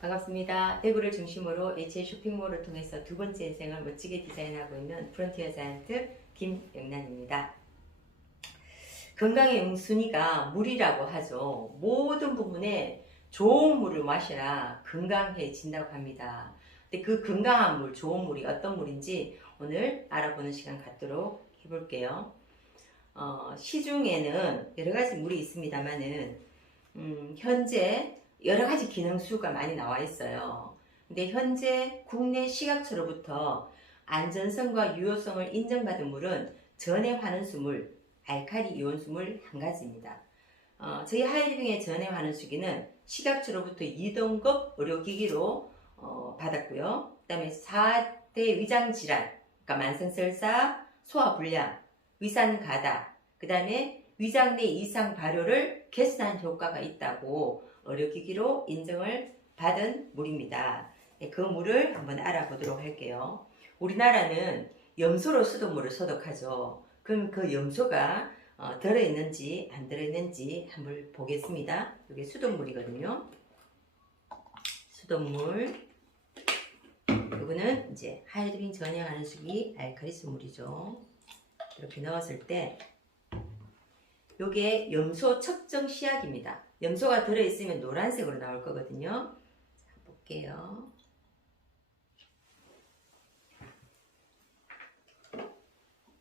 반갑습니다. 대구를 중심으로 HA 쇼핑몰을 통해서 두 번째 인생을 멋지게 디자인하고 있는 프론티어 자이언트 김영란입니다. 건강의 우선순위가 물이라고 하죠. 모든 부분에 좋은 물을 마셔야 건강해진다고 합니다. 근데 그 건강한 물, 좋은 물이 어떤 물인지 오늘 알아보는 시간 갖도록 해볼게요. 시중에는 여러 가지 물이 있습니다만은 현재 여러 가지 기능수가 많이 나와 있어요. 근데 현재 국내 식약처로부터 안전성과 유효성을 인정받은 물은 전해 환원수물, 알칼리 이온수물 한 가지입니다. 저희 하이리빙의 전해 환원수기는 식약처로부터 2등급 의료기기로 받았고요. 그 다음에 4대 위장질환, 그러니까 만성설사, 소화불량, 위산가다, 그 다음에 위장 내 이상 발효를 개선한 효과가 있다고 의료기기로 인정을 받은 물입니다. 그 물을 한번 알아보도록 할게요. 우리나라는 염소로 수돗물을 소독하죠. 그럼 그 염소가 들어있는지 안 들어있는지 한번 보겠습니다. 이게 수돗물이거든요. 수돗물. 이거는 이제 하이드빙 전해 환원수기 알칼리수 물이죠. 이렇게 넣었을 때 요게 염소 척정 시약입니다. 염소가 들어있으면 노란색으로 나올 거거든요. 자, 볼게요.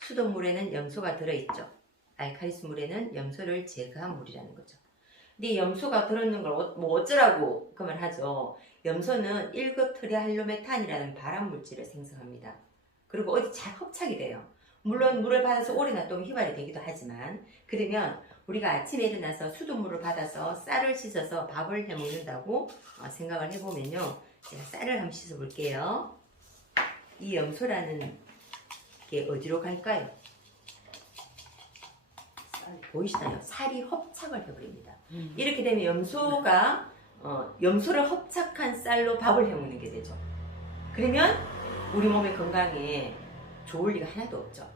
수돗물에는 염소가 들어있죠. 알칼리수 물에는 염소를 제거한 물이라는 거죠. 근데 염소가 들어있는 걸 뭐 어쩌라고 그만 하죠. 염소는 1급 트리할로메탄이라는 발암물질을 생성합니다. 그리고 어디 잘 흡착이 돼요. 물론 물을 받아서 오래 놔두면 휘발이 되기도 하지만, 그러면 우리가 아침에 일어나서 수돗물을 받아서 쌀을 씻어서 밥을 해 먹는다고 생각을 해보면요. 제가 쌀을 한번 씻어 볼게요. 이 염소라는 게 어디로 갈까요? 보이시나요? 살이 흡착을 해버립니다. 이렇게 되면 염소가 염소를 흡착한 쌀로 밥을 해 먹는 게 되죠. 그러면 우리 몸의 건강에 좋을 리가 하나도 없죠.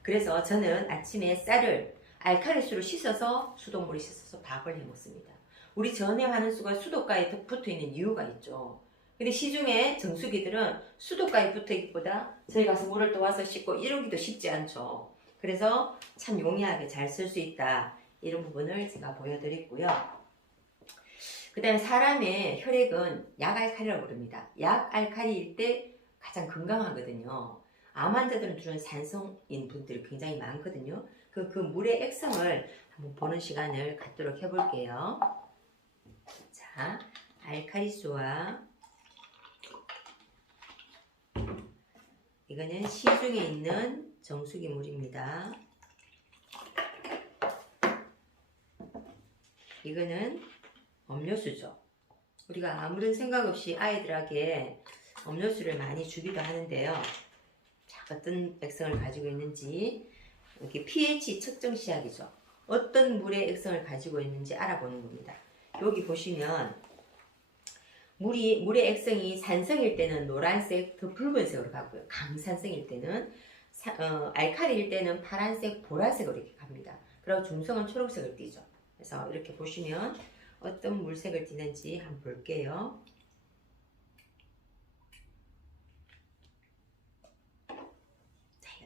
그래서 저는 아침에 쌀을 알칼리수로 씻어서 수돗물에 씻어서 밥을 해 먹습니다. 우리 전해 환원수가 수도가에 붙어 있는 이유가 있죠. 근데 시중에 정수기들은 수도가에 붙어 있기보다 저희 가서 물을 떠와서 씻고 이러기도 쉽지 않죠. 그래서 참 용이하게 잘 쓸 수 있다. 이런 부분을 제가 보여드렸고요. 그 다음에 사람의 혈액은 약알칼리라고 부릅니다. 약알칼리일 때 가장 건강하거든요. 암 환자들은 주로 산성인 분들이 굉장히 많거든요. 그 물의 액성을 한번 보는 시간을 갖도록 해볼게요. 자, 알칼리수와 이거는 시중에 있는 정수기 물입니다. 이거는 음료수죠. 우리가 아무런 생각 없이 아이들에게 음료수를 많이 주기도 하는데요. 자, 어떤 액성을 가지고 있는지, 이렇게 pH 측정 시약이죠. 어떤 물의 액성을 가지고 있는지 알아보는 겁니다. 여기 보시면 물의 액성이 산성일 때는 노란색, 더 붉은색으로 가고요. 강산성일 때는 알칼리일 때는 파란색, 보라색으로 이렇게 갑니다. 그리고 중성은 초록색을 띠죠. 그래서 이렇게 보시면 어떤 물색을 띠는지 한번 볼게요.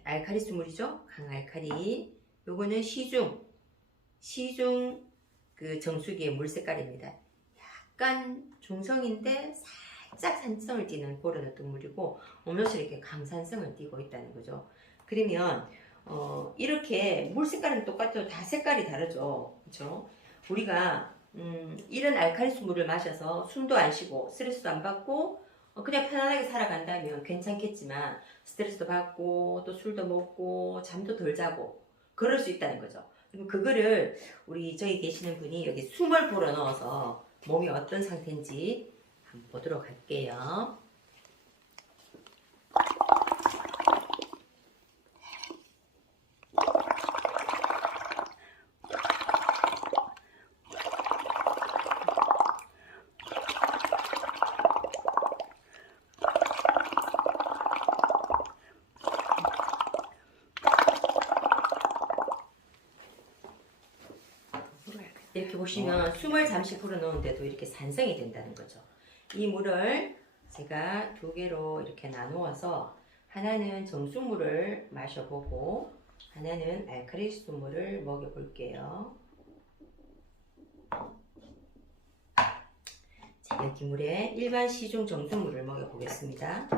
알칼리수 물이죠. 강알칼리. 요거는 시중 그 정수기의 물 색깔입니다. 약간 중성인데 살짝 산성을 띠는 그런 어떤 물이고, 음료수 이렇게 강산성을 띠고 있다는 거죠. 그러면 이렇게 물 색깔은 똑같아도 다 색깔이 다르죠. 그렇죠? 우리가 이런 알칼리수 물을 마셔서 숨도 안 쉬고 스트레스도 안 받고 그냥 편안하게 살아간다면 괜찮겠지만, 스트레스도 받고 또 술도 먹고 잠도 덜 자고 그럴 수 있다는 거죠. 그럼 그거를 저희 계시는 분이 여기 숨을 불어 넣어서 몸이 어떤 상태인지 한번 보도록 할게요. 이렇게 보시면 숨을 잠시 불어넣는데도 이렇게 산성이 된다는 거죠. 이 물을 제가 두 개로 이렇게 나누어서 하나는 정수물을 마셔보고 하나는 알칼리수 물을 먹여볼게요. 자, 여기 물에 일반 시중 정수물을 먹여보겠습니다.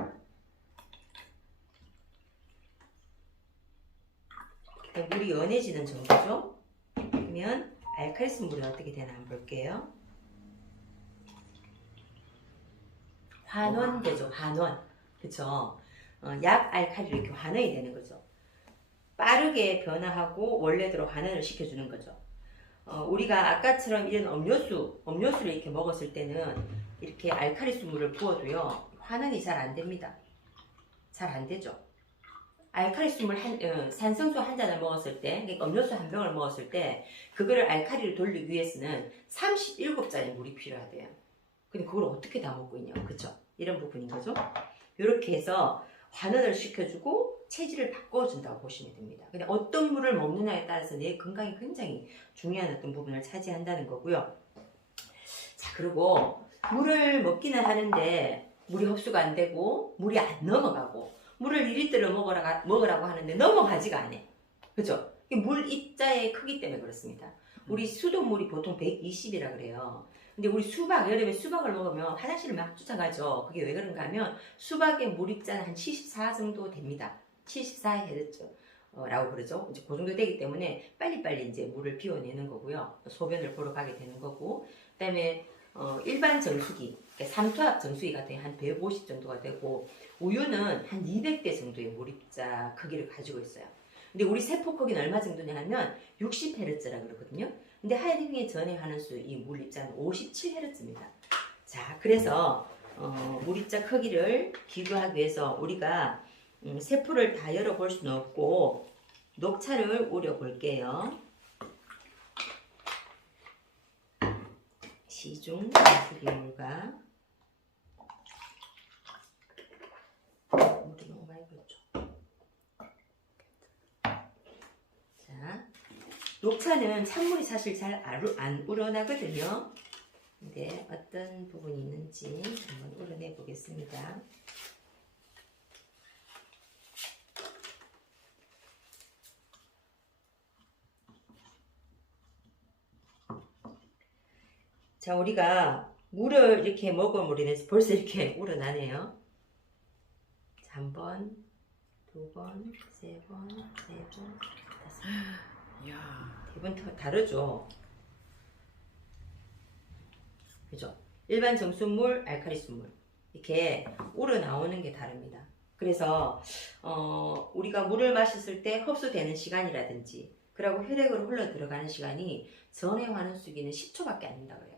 물이 연해지는 정도죠. 그러면 알칼리수 물은 어떻게 되나 한번 볼게요. 환원되죠. 환원. 그쵸? 약 알칼리로 이렇게 환원이 되는 거죠. 빠르게 변화하고 원래대로 환원을 시켜주는 거죠. 우리가 아까처럼 이런 음료수를 이렇게 먹었을 때는 이렇게 알칼리수 물을 부어도요, 환원이 잘 안 됩니다. 잘 안 되죠. 알칼리수 물 산성수 한 잔을 먹었을 때, 그러니까 음료수 한 병을 먹었을 때, 그거를 알칼리로 돌리기 위해서는 37잔의 물이 필요하대요. 근데 그걸 어떻게 다 먹고 있냐고, 그쵸? 이런 부분인 거죠. 이렇게 해서 환원을 시켜주고 체질을 바꿔준다고 보시면 됩니다. 근데 어떤 물을 먹느냐에 따라서 내 건강이 굉장히 중요한 어떤 부분을 차지한다는 거고요. 자, 그리고 물을 먹기는 하는데 물이 흡수가 안 되고 물이 안 넘어가고 물을 2리터를 먹으라고 하는데 넘어가지가 않아. 그죠? 물 입자의 크기 때문에 그렇습니다. 우리 수돗물이 보통 120이라 그래요. 근데 우리 여름에 수박을 먹으면 화장실을 막 쫓아가죠. 그게 왜 그런가 하면 수박의 물 입자는 한 74 정도 됩니다. 74Hz 라고 그러죠. 이제 그 정도 되기 때문에 빨리빨리 이제 물을 비워내는 거고요. 소변을 보러 가게 되는 거고. 그 다음에 일반 정수기, 그러니까 삼투압 정수기 같은 게 한 150 정도가 되고, 우유는 한 200대 정도의 물 입자 크기를 가지고 있어요. 근데 우리 세포 크기는 얼마 정도냐 하면 60Hz라 그러거든요. 근데 하이딩의 전해 환원수 이 물 입자는 57Hz입니다. 자, 그래서 물 입자 크기를 비교하기 위해서 우리가 세포를 다 열어볼 수는 없고 녹차를 우려 볼게요. 시중 정수기물과 물이 너무 많이 불었죠. 자, 녹차는 찬물이 사실 잘 안 우러나거든요. 근데 어떤 부분이 있는지 한번 우려내 보겠습니다. 자, 우리가 물을 이렇게 먹으면 우리는 벌써 이렇게 우러나네요. 자, 한 번, 두 번, 세 번, 네 번, 다섯 번. 이야, 대번 다르죠? 그죠? 일반 정수물, 알칼리수물 이렇게 우러나오는 게 다릅니다. 그래서 우리가 물을 마셨을 때 흡수되는 시간이라든지 그리고 혈액으로 흘러 들어가는 시간이 전해 환원수기는 10초밖에 안 된다고 해요.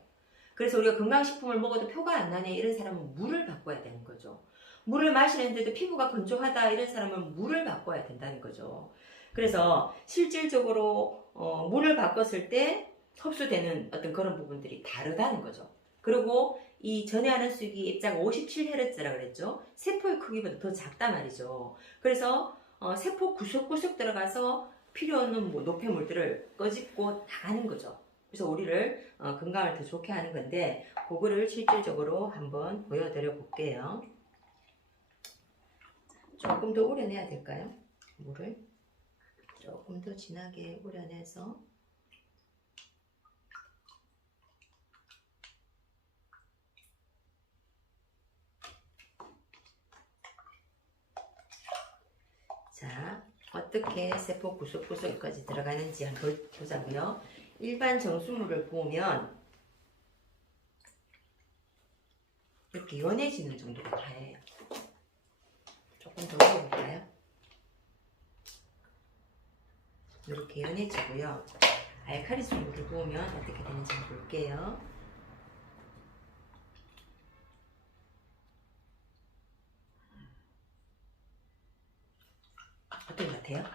그래서 우리가 건강식품을 먹어도 표가 안 나네 이런 사람은 물을 바꿔야 되는 거죠. 물을 마시는데도 피부가 건조하다 이런 사람은 물을 바꿔야 된다는 거죠. 그래서 실질적으로 물을 바꿨을 때 흡수되는 어떤 그런 부분들이 다르다는 거죠. 그리고 이 전해 환원수기 입자가 57Hz라 그랬죠. 세포의 크기보다 더 작단 말이죠. 그래서 세포 구석구석 들어가서 필요 없는 노폐물들을 꺼집고 나가는 거죠. 그래서 우리를 건강을 더 좋게 하는 건데 그거를 실질적으로 한번 보여드려 볼게요. 조금 더 우려내야 될까요? 물을 조금 더 진하게 우려내서 자, 어떻게 세포 구석구석까지 들어가는지 한번 보자고요. 일반 정수물을 부으면 이렇게 연해지는 정도가 다예요. 조금 더 부어볼까요? 이렇게 연해지고요. 알칼리수 물을 부으면 어떻게 되는지 한번 볼게요. 어떤 것 같아요?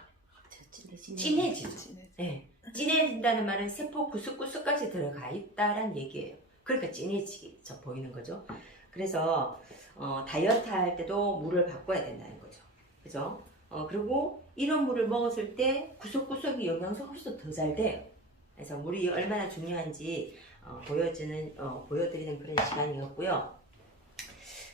진해지죠. 네. 진해진다는 말은 세포 구석구석까지 들어가 있다란 얘기예요. 그러니까 진해지죠 보이는 거죠. 그래서 다이어트 할 때도 물을 바꿔야 된다는 거죠. 그죠? 그리고 이런 물을 먹었을 때 구석구석이 영양소 흡수 더 잘 돼요. 그래서 물이 얼마나 중요한지 보여드리는 그런 시간이었고요.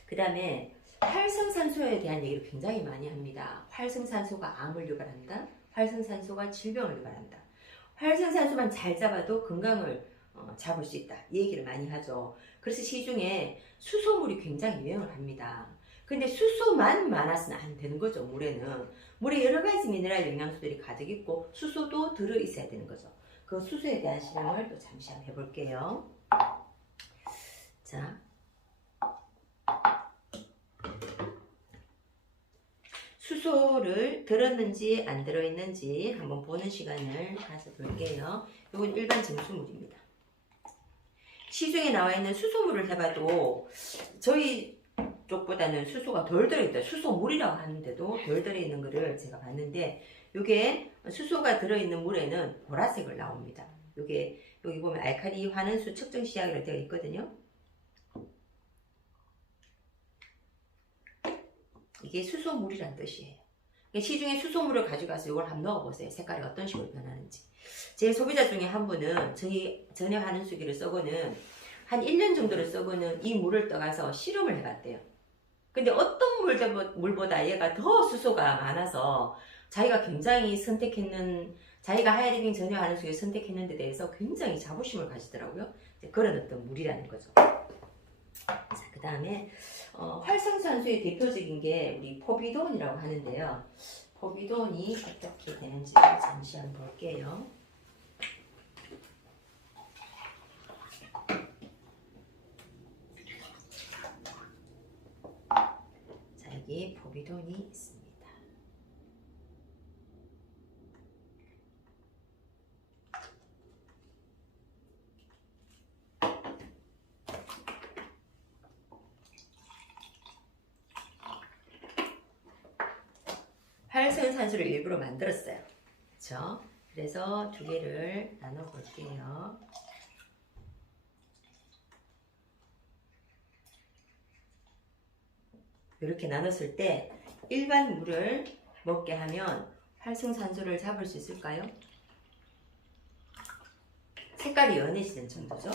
그 다음에 활성산소에 대한 얘기를 굉장히 많이 합니다. 활성산소가 암을 유발한다. 활성산소가 질병을 유발한다. 활성산소만 잘 잡아도 건강을 잡을 수 있다. 이 얘기를 많이 하죠. 그래서 시중에 수소물이 굉장히 유행을 합니다. 근데 수소만 많아서는 안 되는 거죠. 물에 여러 가지 미네랄 영양소들이 가득 있고 수소도 들어 있어야 되는 거죠. 그 수소에 대한 실험을 또 잠시 한번 해볼게요. 자, 수소를 들었는지 안 들어있는지 한번 보는 시간을 가져볼게요. 이건 일반 증수물입니다. 시중에 나와 있는 수소물을 해봐도 저희 쪽보다는 수소가 덜 들어있다. 수소물이라고 하는데도 덜 들어있는 거를 제가 봤는데, 이게 수소가 들어있는 물에는 보라색을 나옵니다. 여기 보면 알칼리 환원수 측정 시약이라고 되어 있거든요. 이게 수소물이란 뜻이에요. 시중에 수소물을 가져가서 이걸 한번 넣어보세요. 색깔이 어떤 식으로 변하는지. 제 소비자 중에 한 분은 저희 전혀 환원수기를 써고는 한 1년 정도를 써고는 이 물을 떠가서 실험을 해봤대요. 근데 어떤 물보다 얘가 더 수소가 많아서 자기가 굉장히 자기가 하이리빙 전혀 환원수기를 선택했는 데 대해서 굉장히 자부심을 가지더라고요. 그런 어떤 물이라는 거죠. 자, 그 다음에 활성산소의 대표적인 게 우리 포비돈이라고 하는데요. 포비돈이 어떻게 되는지 잠시 한번 볼게요. 자, 여기 포비돈이 있습니다. 활성산소를 일부러 만들었어요. 그렇죠? 그래서 두 개를 나눠 볼게요. 이렇게 나눴을 때 일반 물을 먹게 하면 활성산소를 잡을 수 있을까요? 색깔이 연해지는 정도죠.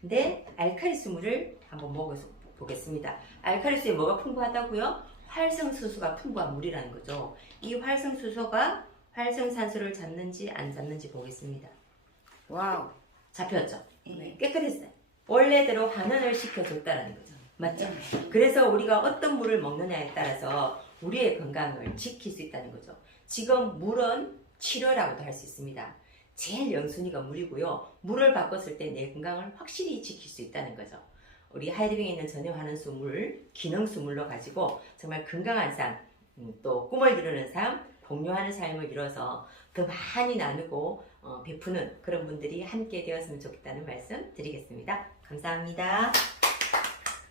근데 알칼리수 물을 한번 먹어서 보겠습니다. 알칼리수에 뭐가 풍부하다고요? 활성수소가 풍부한 물이라는 거죠. 이 활성수소가 활성산소를 잡는지 안 잡는지 보겠습니다. 와우, 잡혔죠? 네. 깨끗했어요. 원래대로 환원을 시켜줬다는 거죠. 맞죠? 그래서 우리가 어떤 물을 먹느냐에 따라서 우리의 건강을 지킬 수 있다는 거죠. 지금 물은 치료라고도 할 수 있습니다. 제일 영순위가 물이고요. 물을 바꿨을 때 내 건강을 확실히 지킬 수 있다는 거죠. 우리 하이리빙에 있는 전혀 환원수 물, 기능수 물로 가지고 정말 건강한 삶, 또 꿈을 이루는 삶, 공유하는 삶을 이뤄서 더 많이 나누고 베푸는 그런 분들이 함께 되었으면 좋겠다는 말씀 드리겠습니다. 감사합니다.